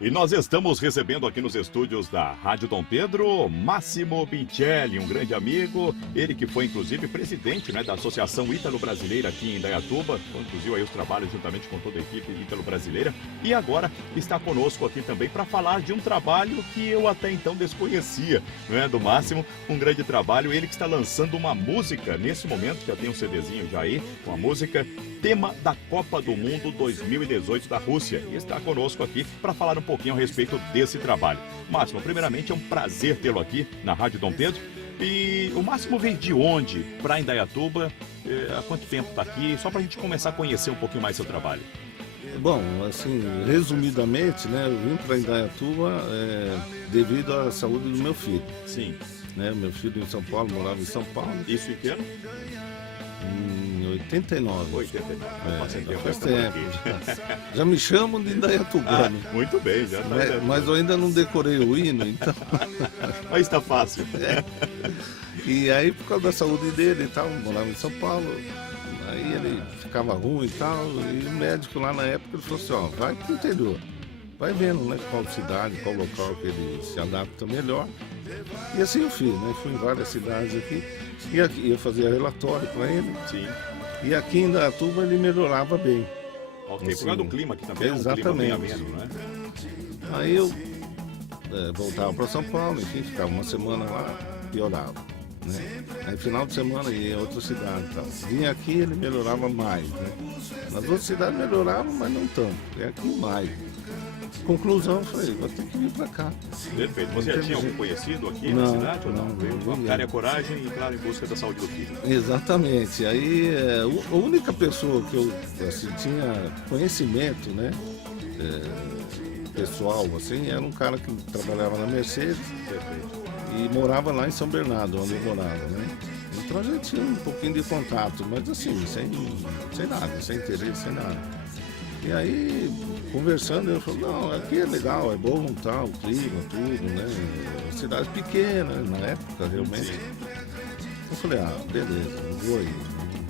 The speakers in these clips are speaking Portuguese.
E nós estamos recebendo aqui nos estúdios da Rádio Dom Pedro, Máximo Pincelli, um grande amigo, ele que foi inclusive presidente, né, da Associação Ítalo-Brasileira aqui em Indaiatuba, conduziu aí os trabalhos juntamente com toda a equipe Ítalo-Brasileira, e agora está conosco aqui também para falar de um trabalho que eu até então desconhecia, né, do Máximo, um grande trabalho, ele que está lançando uma música nesse momento, já tem um CDzinho já aí, com a música tema da Copa do Mundo 2018 da Rússia, e está conosco aqui para falar um pouquinho a respeito desse trabalho. Máximo, primeiramente é um prazer tê-lo aqui na Rádio Dom Pedro. E o Máximo veio de onde para Indaiatuba? Há quanto tempo está aqui? Só para a gente começar a conhecer um pouquinho mais seu trabalho. Bom, assim, resumidamente, né, eu vim para Indaiatuba devido à saúde do meu filho. Sim. Né, meu filho em São Paulo, morava em São Paulo. Isso em que ano? Em 89. 89. Faz tempo. Já me chamam de Indaiatubano. Muito bem, já está. Mas eu ainda não decorei o hino, então. Mas está fácil. E aí, por causa da saúde dele e tal, morava em São Paulo. Aí ele ficava ruim e tal. E o médico lá na época ele falou assim: ó, vai pro interior. Vai vendo, né, qual cidade, qual local que ele se adapta melhor. E assim eu fiz, né? Fui em várias cidades aqui. E aqui eu fazia relatório para ele. Sim. E aqui em Indaiatuba ele melhorava bem. Ok, assim, por causa do clima aqui também, exatamente. É um clima bem ameno, né? Aí eu voltava para São Paulo, enfim, ficava uma semana lá, piorava. Né? Aí final de semana ia em outra cidade e tal. Vinha aqui ele melhorava mais. Né? Nas outras cidades melhorava, mas não tanto. É aqui mais. Conclusão, eu falei, vou ter que vir para cá. Perfeito. Você já tinha algum conhecido aqui na cidade ou não? Veio com a cara e a coragem e, claro, em busca da saúde do filho. Exatamente. Aí a única pessoa que eu assim, tinha conhecimento, né, pessoal, assim, era um cara que trabalhava na Mercedes. Perfeito. E morava lá em São Bernardo, onde eu morava, né? Então a gente tinha um pouquinho de contato, mas assim, sem nada, sem interesse, sem nada. E aí, conversando, ele falou, não, aqui é legal, é bom, tal, o clima, tudo, né? Cidade pequena, na época, realmente. Eu falei, beleza, vou aí,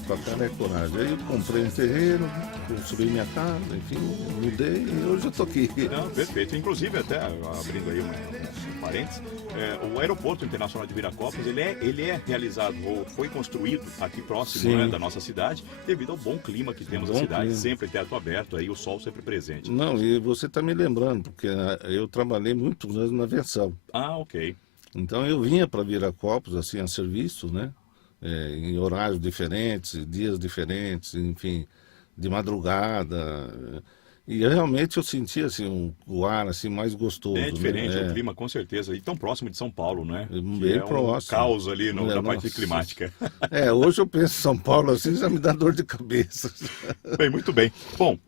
com a cara é coragem. Aí eu comprei um terreno, construí minha casa, enfim, mudei e hoje eu tô aqui. Não, perfeito. Inclusive, até abrindo aí um parênteses, o aeroporto internacional de Viracopos, ele é realizado, ou foi construído aqui próximo, né, da nossa cidade, devido ao bom clima que temos na cidade, clima. Sempre teto aberto, aí o sol sempre presente. Não, e você está me lembrando, porque eu trabalhei muitos anos na aviação. Ah, ok. Então eu vinha para Viracopos, assim, a serviço, né? Em horários diferentes, dias diferentes, enfim, de madrugada. E realmente eu sentia assim, o ar assim, mais gostoso. É diferente, né? O clima com certeza. E tão próximo de São Paulo, né? Bem próximo. Caos ali na parte climática. Hoje eu penso em São Paulo assim, já me dá dor de cabeça. Bem, muito bem. Bom,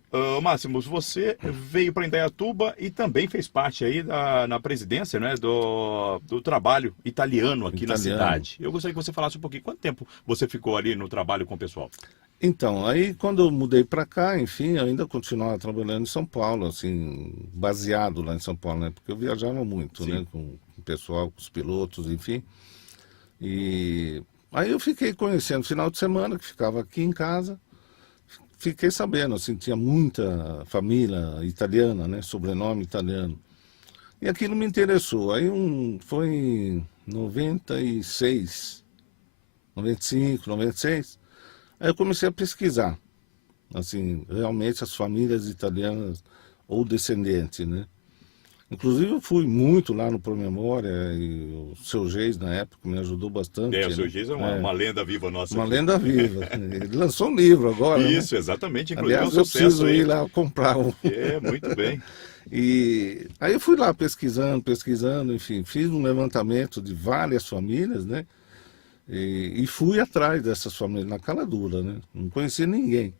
Máximo, você veio para Indaiatuba e também fez parte aí na presidência, né, do trabalho italiano aqui na cidade. Eu gostaria que você falasse um pouquinho, quanto tempo você ficou ali no trabalho com o pessoal? Então, aí quando eu mudei para cá, enfim, eu ainda continuava trabalhando em São Paulo, assim, baseado lá em São Paulo, né? Porque eu viajava muito, Sim. né? Com o pessoal, com os pilotos, enfim. E aí eu fiquei conhecendo final de semana, que ficava aqui em casa, fiquei sabendo, assim, tinha muita família italiana, né? Sobrenome italiano. E aquilo me interessou. Aí foi em 96, 95, 96... Aí eu comecei a pesquisar, assim, realmente as famílias italianas ou descendentes, né? Inclusive eu fui muito lá no Promemória e o seu Geis na época me ajudou bastante. O seu Geis é uma lenda viva nossa. Uma lenda viva. Ele lançou um livro agora. Isso, né? Exatamente. Inclusive Aliás, um eu sucesso preciso aí. ir lá comprar um. Muito bem. E aí eu fui lá pesquisando, enfim, fiz um levantamento de várias famílias, né? E fui atrás dessas famílias, na cara dura, né? Não conhecia ninguém.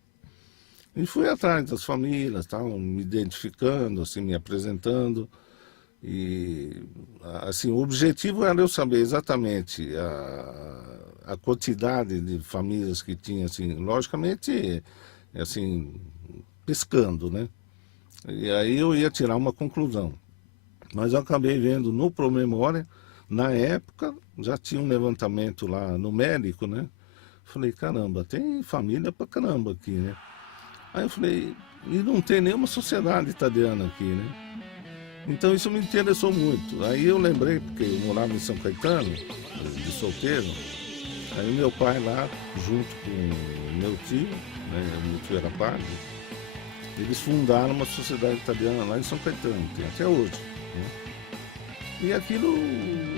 E fui atrás das famílias, tal, me identificando, assim, me apresentando. E, assim, o objetivo era eu saber exatamente a quantidade de famílias que tinha, assim, logicamente, assim, pescando, né? E aí eu ia tirar uma conclusão. Mas eu acabei vendo no Promemória, na época, já tinha um levantamento lá numérico, né? Falei, caramba, tem família pra caramba aqui, né? Aí eu falei, e não tem nenhuma sociedade italiana aqui, né? Então isso me interessou muito. Aí eu lembrei, porque eu morava em São Caetano, de solteiro, aí meu pai lá, junto com meu tio, né, meu tio era padre, eles fundaram uma sociedade italiana lá em São Caetano, tem até hoje, né? E aquilo,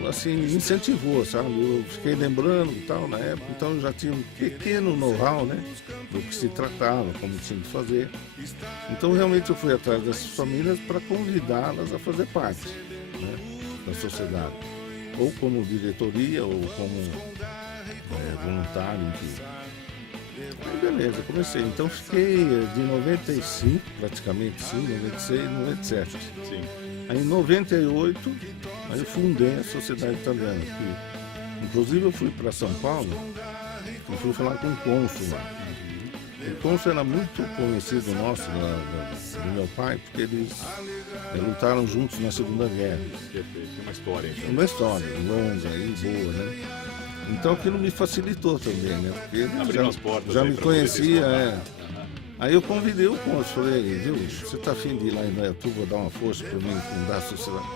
assim, me incentivou, sabe? Eu fiquei lembrando e tal, na época, então eu já tinha um pequeno know-how, né? Do que se tratava, como tinha que fazer. Então, realmente, eu fui atrás dessas famílias para convidá-las a fazer parte, né, da sociedade. Ou como diretoria, ou como voluntário, enfim. Aí, beleza, comecei. Então, fiquei de 95, praticamente, sim, 96, 97. Sim. Aí em 98, aí eu fundei a Sociedade Italiana. Inclusive eu fui para São Paulo e fui falar com o cônsul lá. O cônsul era muito conhecido nosso, do meu pai, porque eles lutaram juntos na Segunda Guerra. Tem uma história, então. Uma história longa e boa, né? Então aquilo me facilitou também, né? Porque ele Abrindo as portas já aí me pra poder conhecia, descontar. Aí eu convidei o cônsul, falei, viu, você tá afim de ir lá em Indaiatuba dar uma força para mim fundar a sociedade?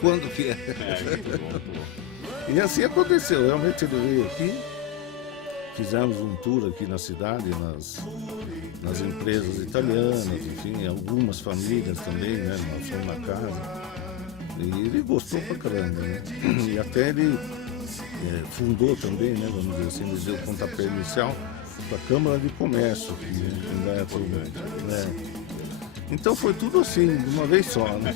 Quando que é? Muito bom, muito bom. E assim aconteceu, realmente ele veio aqui, fizemos um tour aqui na cidade, nas empresas italianas, enfim, algumas famílias também, né, nós fomos na casa. E ele gostou pra caramba, né? E até ele fundou também, né, vamos dizer assim, ele deu o pontapé inicial para a Câmara de Comércio aqui, né, em Indaiatuba, né? Então foi tudo assim, de uma vez só, né?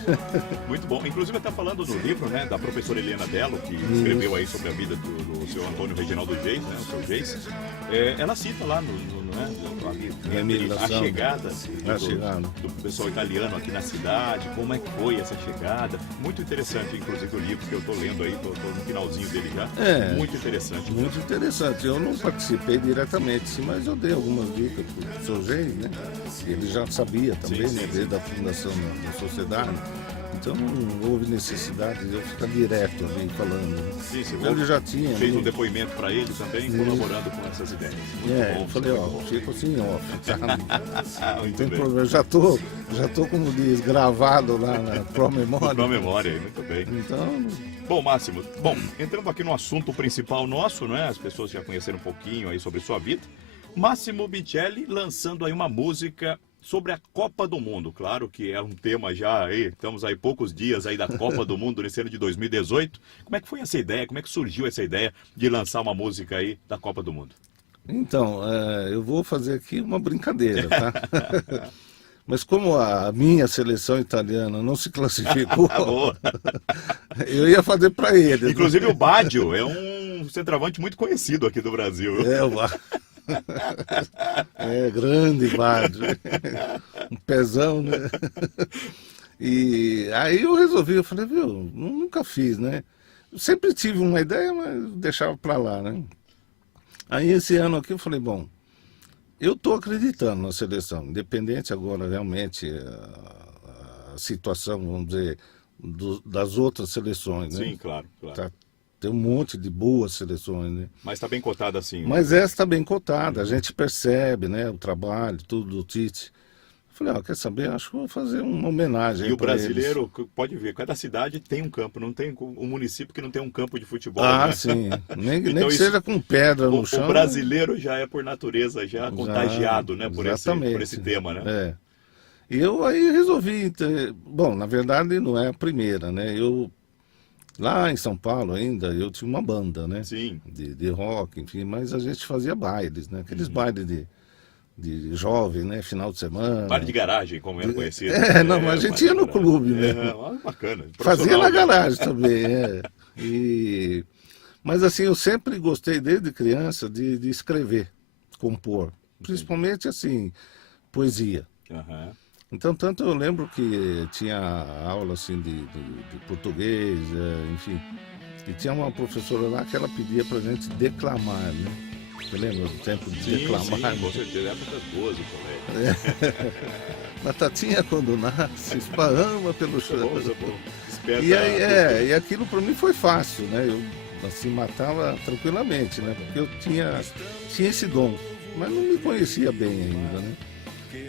Muito bom. Inclusive, até falando do livro, né, da professora Helena Dello, que escreveu aí sobre a vida do seu Antônio Reginaldo Geis, né, o seu Geis. Ela cita lá A imigração. a chegada chegada. do pessoal italiano aqui na cidade, como é que foi essa chegada. Muito interessante, inclusive, o livro que eu estou lendo aí, tô no finalzinho dele já. Muito interessante. Muito interessante. Eu não participei diretamente, sim, mas eu dei algumas dicas para o seu Geis, né? Ele já sabia também, Sim, né, desde a fundação da sociedade. Então não houve necessidade de eu ficar direto ali falando, né? Sim, Então, ele já tinha. fez ali, um depoimento para ele também, colaborando com essas ideias. eu falei, fica assim, sabe? Não Muito tem bem. problema, já tô, como diz, gravado lá na pró-memória. Pra memória aí, muito bem. Então, Bom, Máximo, entrando aqui no assunto principal nosso, né? As pessoas já conheceram um pouquinho aí sobre sua vida. Máximo Bicheli lançando aí uma música sobre a Copa do Mundo. Claro que é um tema já aí, estamos aí poucos dias aí da Copa do Mundo nesse ano de 2018. Como é que foi essa ideia? Como é que surgiu essa ideia de lançar uma música aí da Copa do Mundo? então, eu vou fazer aqui uma brincadeira, tá? Mas como a minha seleção italiana não se classificou, Boa. eu ia fazer para eles. Inclusive o Baggio é um centroavante muito conhecido aqui do Brasil. Grande Baggio. Um pezão, né? E aí eu resolvi, eu falei, viu, nunca fiz, né? Eu sempre tive uma ideia, mas deixava para lá, né? Aí esse ano aqui eu falei, bom, eu estou acreditando na seleção, independente agora realmente a situação, vamos dizer, das outras seleções, né? Sim, claro. Tem um monte de boas seleções, né? Mas está bem cotada assim. Mas essa está bem cotada, a gente percebe, né, o trabalho, tudo do Tite. Eu falei, quer saber, acho que vou fazer uma homenagem. E o brasileiro, pode ver, cada cidade tem um campo, não tem um município que não tem um campo de futebol. Né? Sim, nem Então, que seja com pedra no chão. O brasileiro já é por natureza, já contagiado, né, por esse tema, né? E eu aí resolvi, bom, na verdade não é a primeira, né, lá em São Paulo ainda, eu tinha uma banda, né? Sim. De rock, enfim, mas a gente fazia bailes, né? Aqueles bailes de jovem, né? Final de semana. Baile de garagem, como era conhecido. Mas a gente ia no clube, né? Bacana. Fazia na garagem também, Mas assim, eu sempre gostei, desde criança, de escrever, compor. Principalmente, assim, poesia. Então, tanto eu lembro que tinha aula assim de português, enfim, e tinha uma professora lá que ela pedia pra gente declamar, né? Você lembra do tempo de declamar? Sim, com certeza, época boa do colégio. Batatinha quando nasce, esparrama pelo chão. E aí, e aquilo pra mim foi fácil, né? Eu assim, matava tranquilamente, né? Porque eu tinha esse dom, mas não me conhecia bem ainda, né?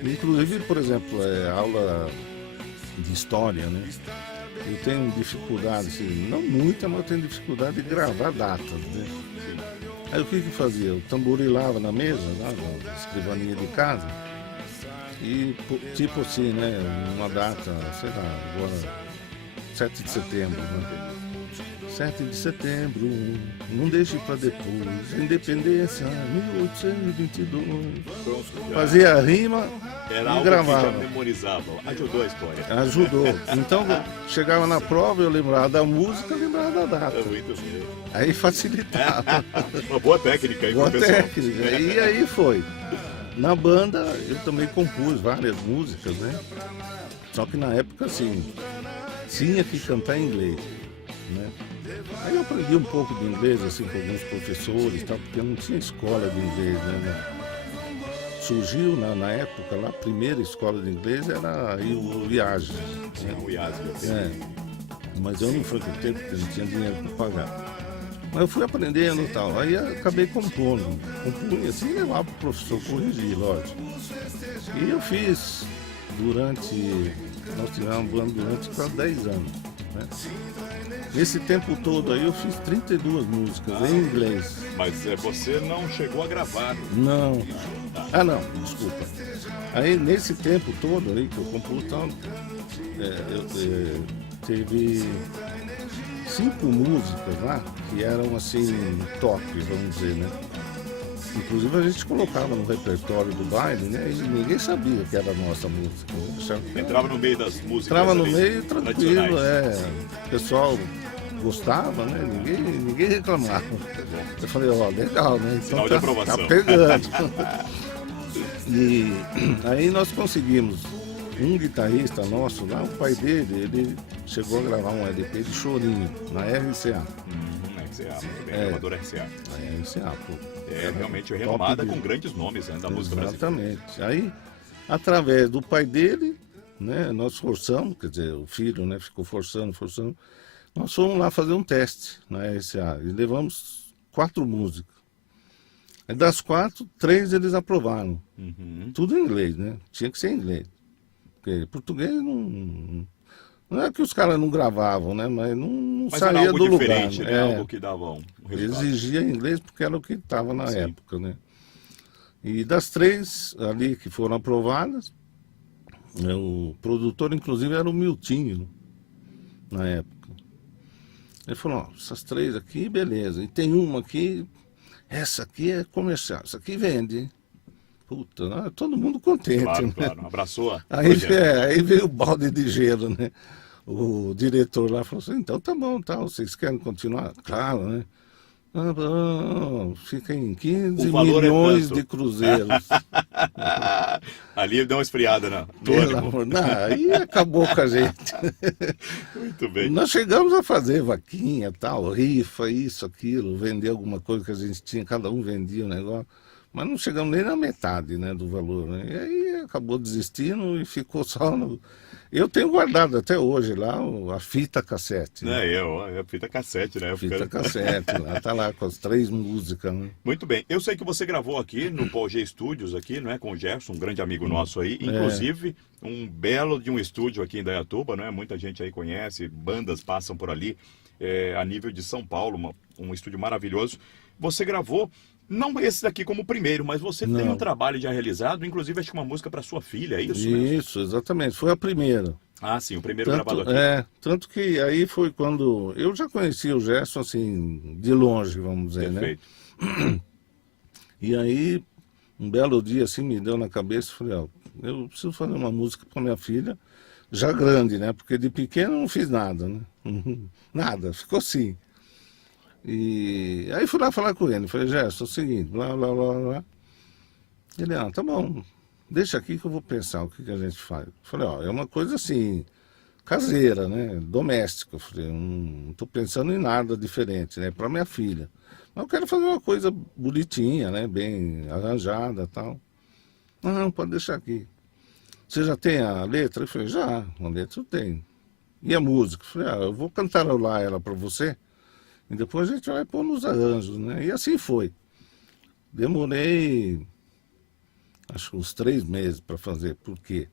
Inclusive, por exemplo, aula de história, né? eu tenho dificuldade, assim, não muita, mas eu tenho dificuldade de gravar datas, né? Aí o que que fazia? Eu tamborilava na mesa, lá na escrivaninha de casa, e tipo assim, né, uma data, sei lá, agora 7 de setembro, né? 7 de setembro, não deixe para depois, independência, 1822. Fazia a rima Era e algo gravava. que já memorizava. Ajudou a história. Ajudou. Então, chegava na prova, eu lembrava da música, lembrava da data. É muito bem. Aí facilitava. Uma boa técnica aí, Boa professor. técnica. E aí foi. Na banda, eu também compus várias músicas, né? Só que na época, assim, tinha que cantar em inglês, né? Aí eu aprendi um pouco de inglês, assim, com alguns professores, tal, porque não tinha escola de inglês, né? Surgiu na época lá, a primeira escola de inglês era aí o Viagem. Tinha o IASB. É, mas eu não frequentei porque não tinha dinheiro para pagar. Mas eu fui aprendendo e tal, aí acabei compondo. Compunha assim e levava para o professor corrigir, lógico. E eu fiz nós tivemos banda durante quase 10 anos. Né? Nesse tempo todo aí eu fiz 32 músicas em inglês. Mas você não chegou a gravar. Não. Ah, não, desculpa. Aí nesse tempo todo aí que eu compus tal, teve 5 músicas lá que eram assim top, vamos dizer, né? Inclusive a gente colocava no repertório do baile, né? E ninguém sabia que era a nossa música. Né? Entrava no meio das músicas. Entrava no ali, meio tranquilo, o pessoal gostava, né? Ninguém reclamava. Eu falei, ó, legal, né? Então Sinal de aprovação. tá pegando. E aí nós conseguimos um guitarrista nosso lá, o pai dele, ele chegou a gravar um LP de chorinho na RCA. RCA, muito bem, gravadora RCA. A RCA, pô. É realmente renomada com grandes nomes, né, da música brasileira. Exatamente. Aí, através do pai dele, né, nós forçamos, quer dizer, o filho, né, ficou forçando. Nós fomos lá fazer um teste na RCA e levamos 4 músicas. Aí das 4, 3 eles aprovaram. Tudo em inglês, né? Tinha que ser em inglês. Porque português não é que os caras não gravavam, né? Mas não Mas saía era algo do lugar. diferente, né? É, Algo que dava um resultado. exigia inglês porque era o que estava na Sim. época, né? E das 3 ali que foram aprovadas, o produtor, inclusive, era o Miltinho, na época. Ele falou, ó, essas 3 aqui, beleza. E tem uma aqui, essa aqui é comercial, essa aqui vende, hein? Puta, todo mundo contente, Claro, né? claro. Abraçou a Aí, projeto. aí veio o balde de gelo, né? O diretor lá falou assim, então tá bom, tá, vocês querem continuar? Claro, né? Ah, não, fica em 15 O valor é milhões tanto. de cruzeiros. Ali deu uma esfriada no Pelo ânimo. amor, não, aí acabou com a gente. Muito bem. Nós chegamos a fazer vaquinha, tal, rifa, isso, aquilo, vender alguma coisa que a gente tinha, cada um vendia um negócio, mas não chegamos nem na metade, né, do valor, né? E aí acabou desistindo e ficou só no... Eu tenho guardado até hoje lá a fita cassete. Né? É fita cassete, né? Fita cassete, lá tá lá com as 3 músicas, né? Muito bem. Eu sei que você gravou aqui no Paul G Studios, aqui, não é? Com o Gerson, um grande amigo nosso aí. Inclusive, um belo de um estúdio aqui em Indaiatuba, né? Muita gente aí conhece, bandas passam por ali, a nível de São Paulo, um estúdio maravilhoso. Você gravou, não esse daqui como primeiro, mas você tem um trabalho já realizado, inclusive acho que uma música para sua filha, é isso mesmo? Isso, exatamente. Foi a primeira. Ah, sim, o primeiro gravado aqui. Tanto que aí foi quando... Eu já conhecia o Gerson, assim, de longe, vamos dizer, Perfeito. né? E aí, um belo dia, assim, me deu na cabeça, falei, ó, eu preciso fazer uma música para minha filha, já grande, né? Porque de pequeno eu não fiz nada, né? Nada, ficou assim. E aí fui lá falar com ele, falei, Gerson, é o seguinte, blá, blá, blá, blá. Ele, tá bom, deixa aqui que eu vou pensar o que a gente faz. Falei, ó, é uma coisa assim, caseira, né, doméstica. Falei, não tô pensando em nada diferente, né, para minha filha. Mas eu quero fazer uma coisa bonitinha, né, bem arranjada e tal. Não, pode deixar aqui. Você já tem a letra? Eu falei, já, a letra eu tenho. E a música? Eu falei, eu vou cantarolar ela para você. E depois a gente vai pôr nos arranjos, né? E assim foi. Demorei, acho que uns 3 meses para fazer, porque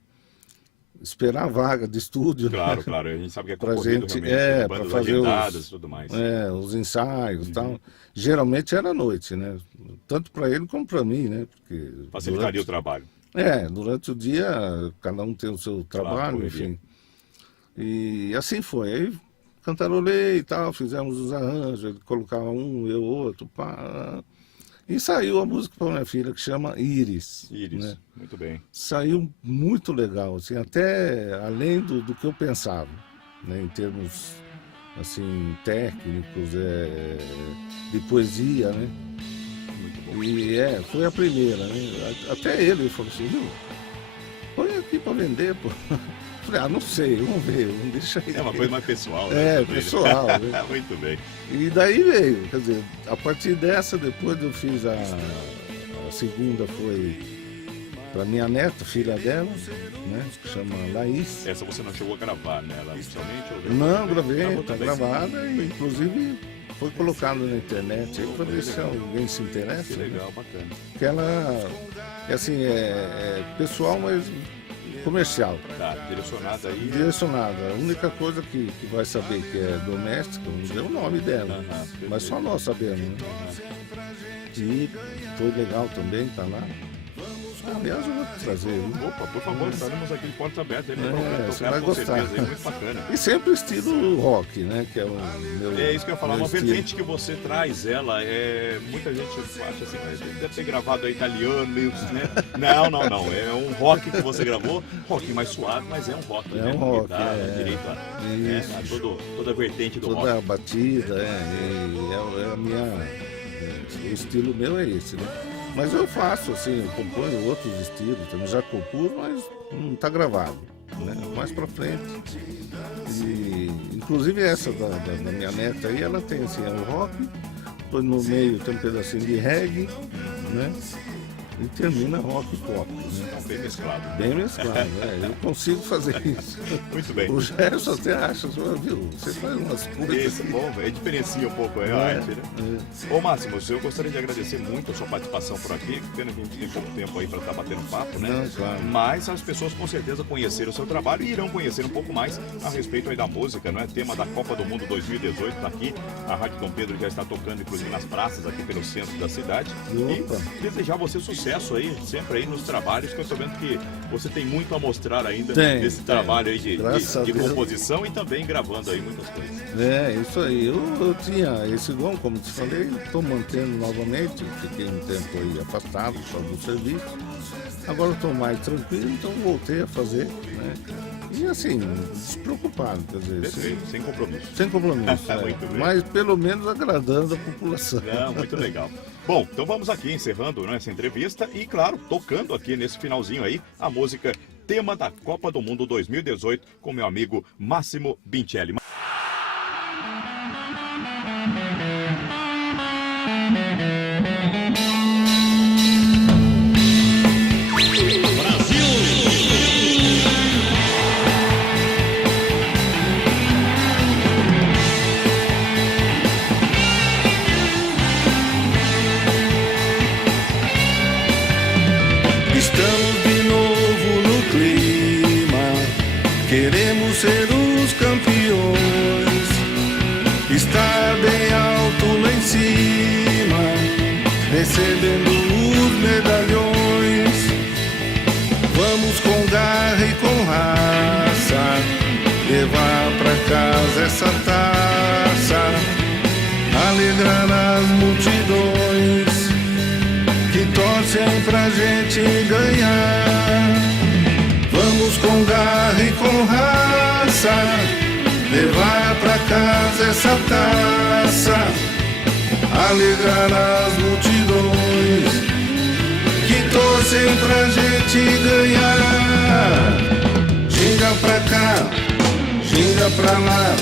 esperar a vaga de estúdio, Claro, claro, a gente sabe que é pra concorrido gente, realmente, para bandas fazer agendadas e tudo mais. os ensaios e tal. Geralmente era à noite, né? Tanto para ele como para mim, né? Porque Facilitaria o trabalho. durante o dia cada um tem o seu trabalho, correria. enfim. E assim foi. Aí cantarolei e tal, fizemos os arranjos, ele colocava um, eu outro, pá. E saiu a música para minha filha que chama Iris. Iris, né? muito bem. Saiu muito legal, assim, até além do que eu pensava, né? Em termos assim, técnicos, de poesia, né? Muito bom. E foi a primeira, né? Até ele falou assim, viu, põe aqui para vender, pô. Falei, não sei, vamos ver, vamos deixar aí. É uma coisa mais pessoal, né? também, né? Pessoal, né? Muito bem. E daí veio, quer dizer, a partir dessa, depois eu fiz a segunda, foi para minha neta, filha dela, né? Que chama Laís. Essa você não chegou a gravar, né? Ela oficialmente? Não, gravei, Gravou tá também. gravada e inclusive foi colocado na internet aí para ver se alguém se Que interessa. né? legal, bacana. Que ela, assim, é pessoal, mas comercial. Tá, direcionada aí. Direcionada. A única coisa que vai saber que é doméstica, vamos dizer o nome dela. Aham, Mas só nós sabemos, né? E foi legal também, tá lá. Aliás, eu vou trazer, viu? Opa, por favor, estaremos aqui de portas abertas aí pra Você tocar vai com gostar. certeza, é muito bacana. E sempre estilo rock, né? Que é o meu. É isso que eu ia falar, meu uma estilo. vertente que você traz, ela é. Muita gente acha assim, mas ele deve ter gravado aí italiano, meio. Né? Não. É um rock que você gravou, rock mais suave, mas é um rock. É né? um rock, Guitarra, direito a toda a vertente do rock. Toda a batida, é a minha. O estilo meu é esse, né? Mas eu faço, assim, eu componho outros estilos, também já compus, mas não tá gravado, né? Mais pra frente. E, inclusive essa da minha neta aí, ela tem assim, é um rock, depois no meio tem um pedacinho de reggae, né? E termina rock e pop, né? Então, bem mesclado. Bem mesclado, eu consigo fazer isso. Muito bem. O Gerson até acha, viu, você faz umas coisas. Esse, bom, diferencia um pouco a arte, né? Ô Máximo, eu gostaria de agradecer muito a sua participação por aqui. Pena que a gente tem pouco tempo aí para estar batendo papo, né? Não, claro. Mas as pessoas com certeza conheceram o seu trabalho e irão conhecer um pouco mais a respeito aí da música, não é? Tema da Copa do Mundo 2018 tá aqui. A Rádio Dom Pedro já está tocando, inclusive, nas praças aqui pelo centro da cidade. Opa. E desejar você sucesso aí, sempre aí nos trabalhos, que eu tô vendo que você tem muito a mostrar ainda nesse trabalho aí de Graças a Deus. composição e também gravando aí muitas coisas. Isso aí. Eu tinha esse dom, como te falei, estou mantendo novamente. Fiquei um tempo aí afastado só do serviço. Agora estou mais tranquilo, então voltei a fazer, né? E assim, despreocupado, quer dizer, Perfeito, sem compromisso. sem compromisso. Muito bem. Mas pelo menos agradando a população. Não, muito legal. Bom, então vamos aqui encerrando, né, essa entrevista e, claro, tocando aqui nesse finalzinho aí a música Tema da Copa do Mundo 2018 com meu amigo Máximo Bincelli. Estamos de novo no clima, queremos ser os campeões. Está bem alto lá em cima, recebendo os medalhões. Vamos com garra e com raça, levar pra casa essa taça, alegrar as multidões que torcem pra gente ganhar. Vamos com garra e com raça, levar pra casa essa taça, alegrar as multidões que torcem pra gente ganhar. Ginga pra cá, ginga pra lá,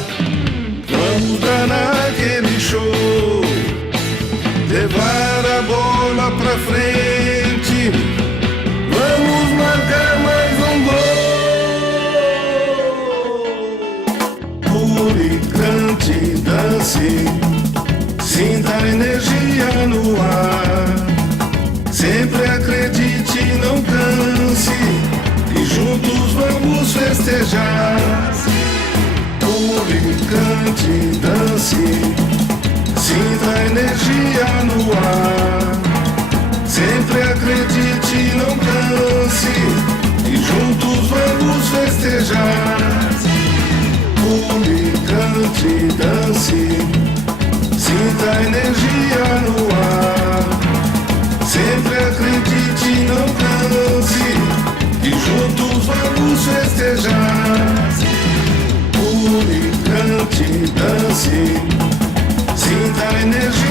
vamos dar naquele show, levar a bola pra frente, vamos marcar mais um gol. Pule, cante, dance, sinta a energia no ar. Sempre acredite, não canse, e juntos vamos festejar. Pule, cante, dance, sinta a energia no ar. Sempre acredite, não canse, e juntos vamos festejar. Pule, cante, dance, sinta a energia no ar. Sempre acredite, não canse, e juntos vamos festejar. Pule, cante, dance, sinta a energia